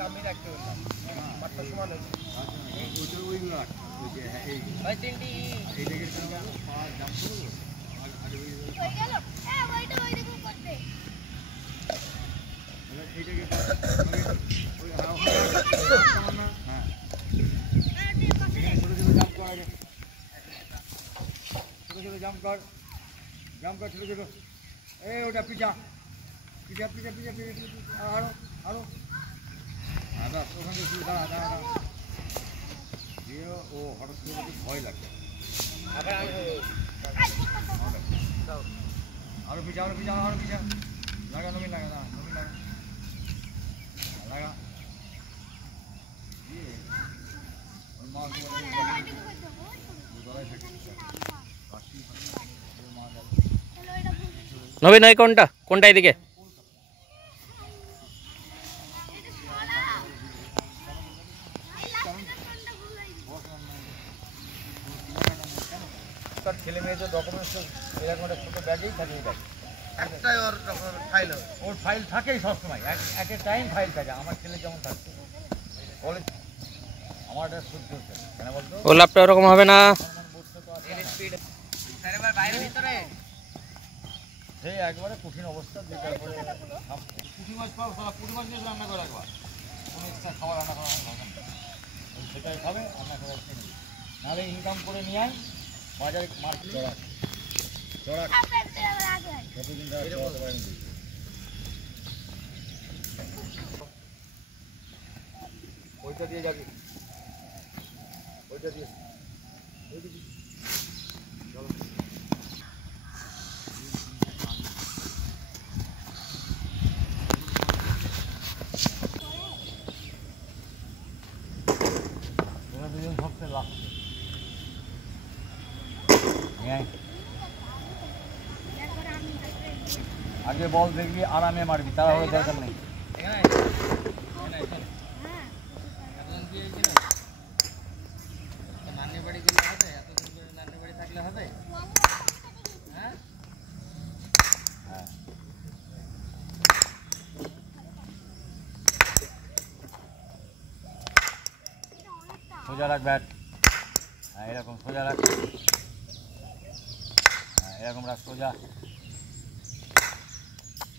আমি রাখতে বললাম পাঁচটার সময় হয়েছে ভাই তিনটি এই দেখে জাম্প করবো জাম্প কর ছোট ছোট এই ওটা পিঠা পিঠা পিঠা পিঠা পিঠা আরো আরো বাস ওখান থেকে শুরু দাঁড়া দাঁড়া দিয়ে ও হঠাৎ করে ভয় লাগবে আরো পিঠা আরো পিঠা আরো পিঠা লাগা নমিন লাগা না নমিন লাগা লাগা দিয়ে ওর মা নবীন ওই কোনটা এদিকে তার ছেলে মেয়েদের ডকুমেন্টস এরকম একটা ছোটো ব্যাগেই থাকে এই ব্যাগ একটাই ওর ফাইল ওর ফাইল থাকেই সবসময় এক টাইম ফাইল থাকে আমার ছেলে যেমন থাকছে কলেজ আমার এটা সহ্য হচ্ছে কেন বলতো ও ল্যাপটা ওরকম হবে না সেই একবারে কঠিন অবস্থা যে তারপরে পুঁটি মাছ পাবো তারা পুঁটি মাছ দিয়ে রান্না করে একবার কোনো এক্সট্রা খাবার রান্না করা সেটাই খাবে রান্না করে খেয়ে নাহলে ইনকাম করে নিয়ে আয় বাজারে মার্কেট চড়া কতদিন ওইটা দিয়ে যাবি ওইটা দিয়ে চলো দুজন সবচেয়ে লাস্ট আগে বল দেখবি আরামে মারবি তারা হয়ে দরকার নেই নানির বাড়ি গেলে হবে এতদিন করে নানির বাড়ি থাকলে হবে হ্যাঁ সোজা রাখ ব্যাট হ্যাঁ এরকম সোজা রাখ হ্যাঁ এরকম রাখ সোজা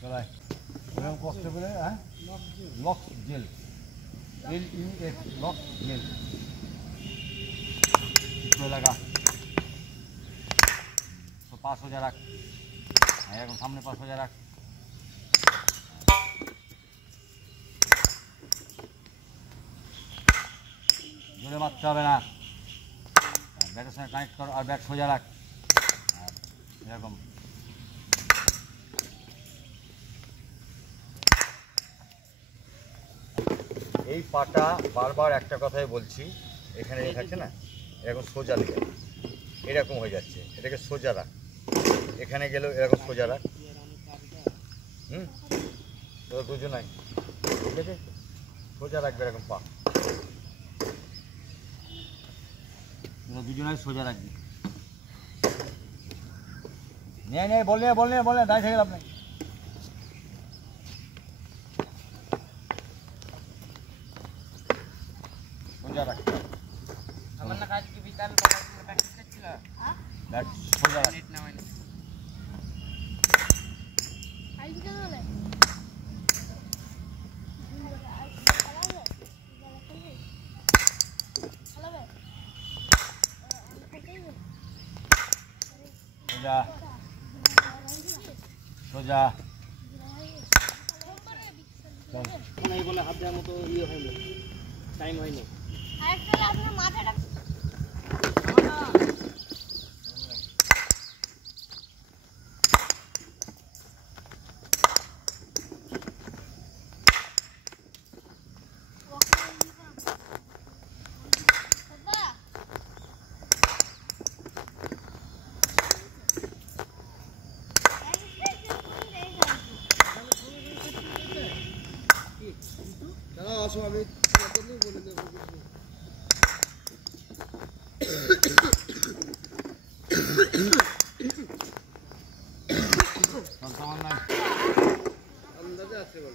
চলায় এরকম কষ্ট করে হ্যাঁ lock gel LUX lock gel লাগা তো পা সোজা রাখ হ্যাঁ এরকম সামনে পা সোজা রাখ জোরে মারতে হবে না ব্যাটের সঙ্গে কানেক্ট কর আর ব্যাট সোজা রাখ এরকম এই পাটা বারবার একটা কথাই বলছি এখানে থাকছে না এরকম সোজা লেগে এরকম হয়ে যাচ্ছে এটাকে সোজা রাখ এখানে গেলেও এরকম সোজা রাখ তো দুজনাই ঠিক আছে সোজা রাখবে এরকম পা দুজনাই সোজা রাখবি নিয়ে বল দাঁড়িয়ে থেকে লাভ নেই সোজা রাখ আমার না কাজ কি বিকাল প্র্যাকটিস করছিল ব্যাট সোজা রাখ নেট না হয়নি আইজ কেন হলো সোজা সোজা এই বলে হাত দেওয়ার মতো ইয়ে হয়নি টাইম হয়নি আরেকটা আপনার মাথাটা আমি বলে দেবো अंदाजा আছে বল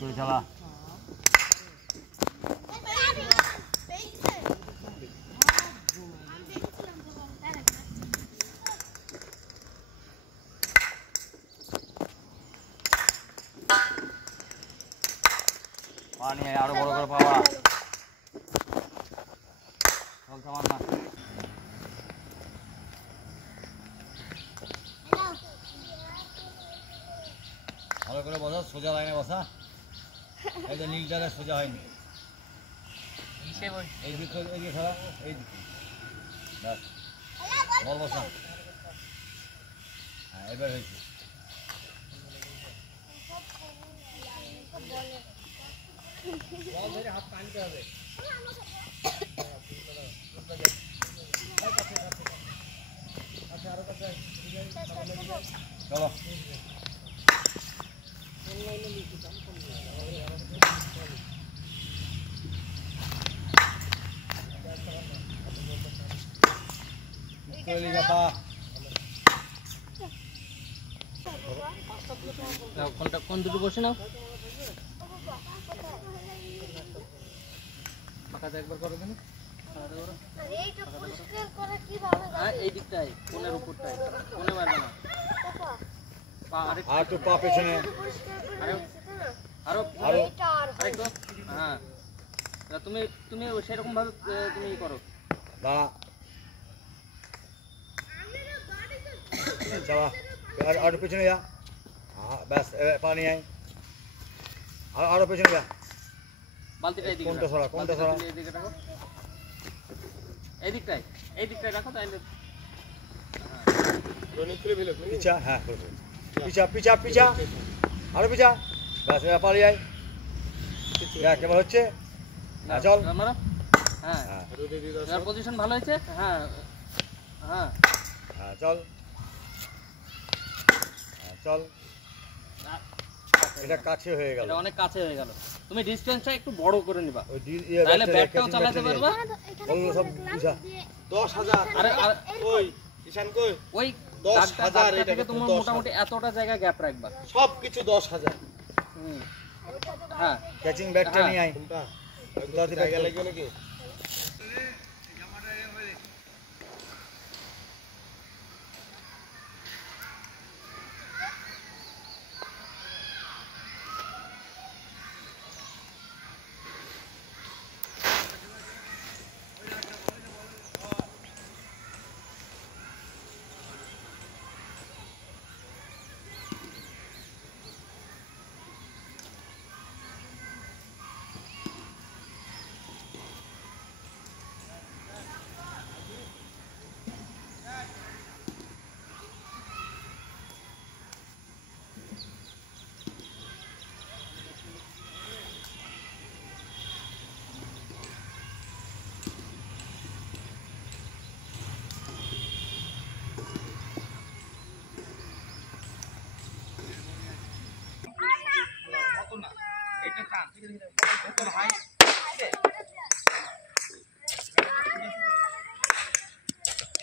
তুই চালা পানি আরো বড় করে পাওয়া চল থামান না ভালো করে বসা সোজা লাইনে বসা এই যে নীল জায়গায় সোজা হয়নি এই দিকে খারাপ এই দিকে ব্যাস বল বসা হ্যাঁ এবার হয়েছে হাত টানতে হবে চলো কোন দুটো বসে নাও ফাঁকাতে একবার করো কেন এই দিকটাই কোণের উপরটাই কোণে মারবে না আর তো পা পেছনে আরো আরেকটু হ্যাঁ তুমি তুমি সেরকম ভাবে তুমি করো দাঁড়া চলা আর পেছনে যা ব্যাস পানি আয় আরো পেছনে যা বালতিটা এদিকে কোনটা সরা এদিকে রাখো এই দিকটাই রাখো তাইলে পিছা হ্যাঁ পিছা পিছা পিছা আরো পিছা ব্যাস পানি আয় কেমন হচ্ছে চল মারো হ্যাঁ এর পজিশন ভালো হয়েছে হ্যাঁ হ্যাঁ হ্যাঁ চল চল এটা কাছে হয়ে গেল এটা অনেক কাছে হয়ে গেল তুমি ডিসটেন্সটা একটু বড় করে নিবা ওই তাহলে ব্যাটটাও চালাতে পারবা ওগুলো সব বুঝা 10,000 আরে ওই ঈশান কই ওই 10,000 এটা থেকে তুমি মোটামুটি এতটা জায়গা গ্যাপ রাখবা সবকিছু 10,000 হ্যাঁ ক্যাচিং ব্যাটটা নিয়ে আয় কোনটা দাদি জায়গা লাগবে নাকি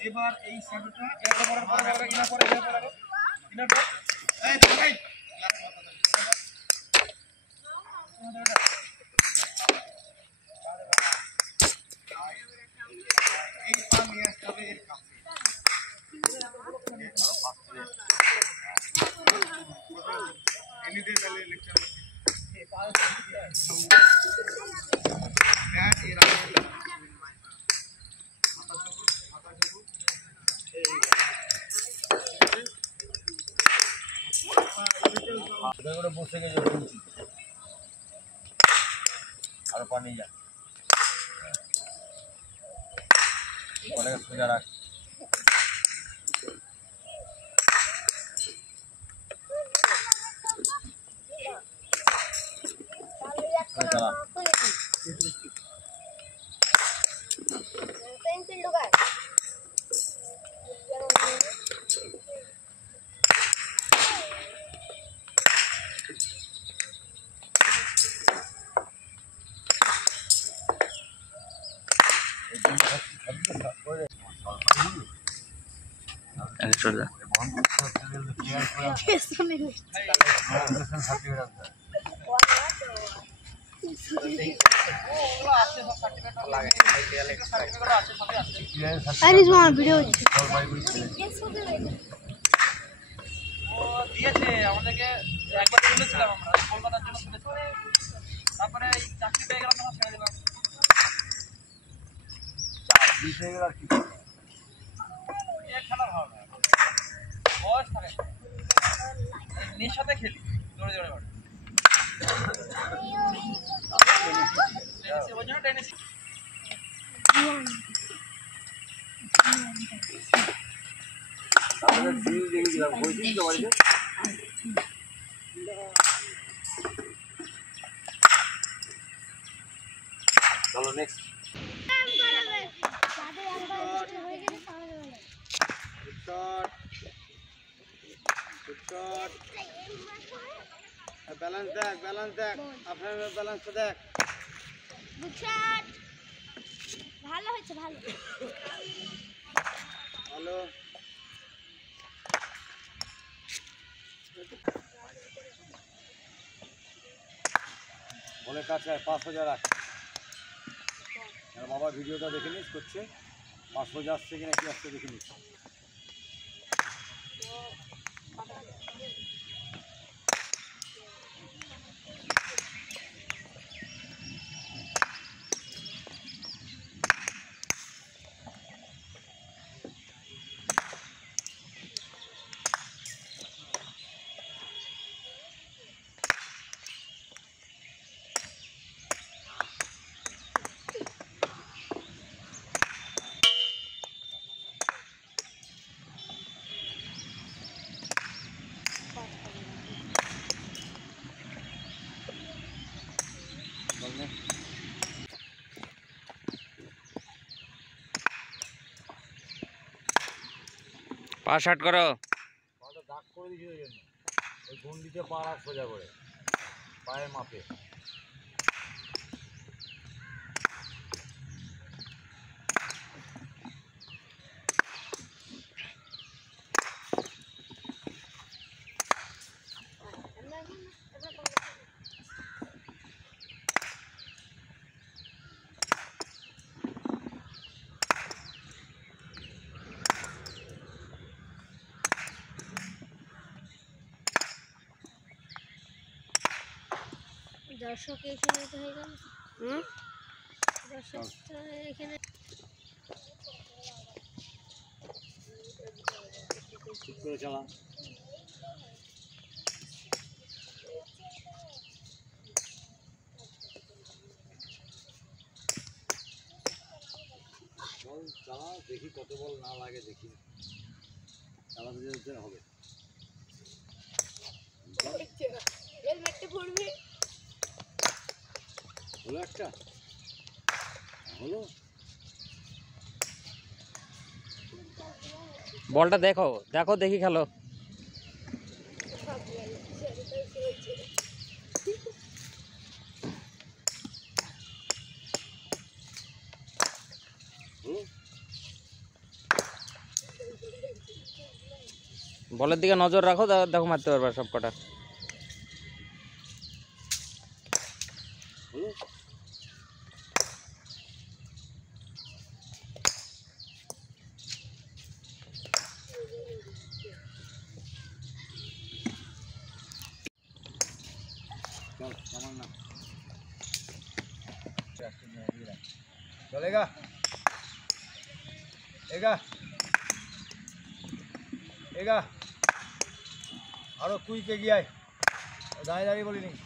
এবার এই শ্যাডোটা এর পরে ইনা পরে এই ভাই এই পা নিয়ে আসতে হবে এর কাছে এনে দিয়ে তাহলে লেকচার এই পা ব্যাট এর আগে বসে গেছে আরো পানি যা সোজা রাখ पेंसिल ढुका আশ্চর্য। দিয়েছে আমাদেরকে, একবার তুলেছিলাম আমরা কলকাতার জন্য তুলেছিলাম, তারপরে এই চাকরি পেয়ে গেলাম তখন ছেড়ে দিলাম। খেলা ভালো না, বয়স থাকে মেয়ের সাথে খেলি জোরে জোরে করে ওই জন্য টেনিস। চলো নেক্সট। ব্যালেন্স দেখ, ব্যালেন্স দেখ, আপনার ব্যালেন্সটা দেখ। ভালো হয়েছে, ভালো ভালো। বলে কাছে 5,000 রাখ। বাবা ভিডিওটা দেখে নিস করছে, 5,000 আসছে কিনা কি আসছে দেখে নিস। পা শার্ট করো। পাটা দাগ করে দিয়েছিল ওই জন্য, ওই গন্ডিতে পা রাখ সোজা করে, পায়ের মাপে। দর্শক এখানে তো হয়ে গেল। দর্শকটা এখানে ঠিক করে চালা। বল চালা, দেখি কত বল না লাগে, দেখি চালাতে যেতে হবে। হেলমেটটা পরবে। হলো একটা, হলো। বলটা দেখো দেখো, দেখি খেলো। হলো। বলের দিকে নজর রাখো, দেখো মারতে পারবা সব কটা। হলো। चल सामान चलेगा एगा एगा आरो कुई के गया दाएं दाएं बोली नहीं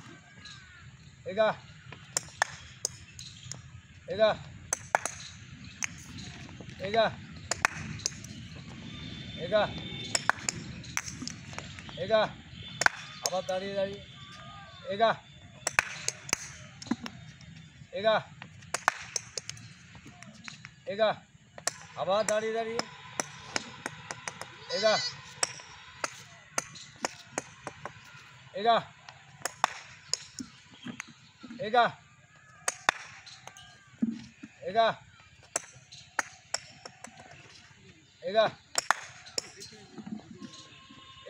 एगा एगा एगा एगा एगा आबाद दाड़ी दाड़ी एगा एगा एगा आबाद दाड़ी दाड़ी एगा एगा एगा एगा एगा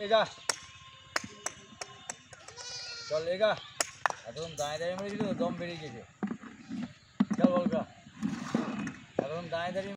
এগা চল এগা এখন দাঁড়িয়ে দাঁড়িয়ে মেরেছিল দম বেরিয়ে গেছে চল বলকা এখন দাঁড়িয়ে দাঁড়িয়ে